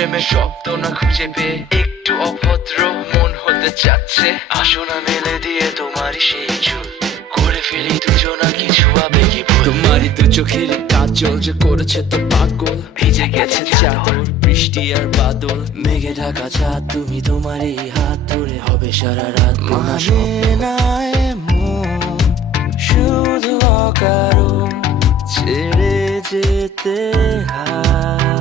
প্রেমের শব্দ না খুঁজে পেয়ে একটু অভদ্র মন হতে চাচ্ছে। আসো না মেলে দিয়ে তোমারই সেই চুল, করে ফেলি দুজনা কিছু আবেগী ভুল। তোমারই দু চোখের কাজল যে করেছে তো পাগল, ভিজে গেছে চাদর বৃষ্টি আর বাদল, মেঘে ঢাকা চাঁদ তুমি তোমারই হাত ধরে হবে সারা রাত। মানে না এমন শুধু অকারণ ছেড়ে যেতে হয়।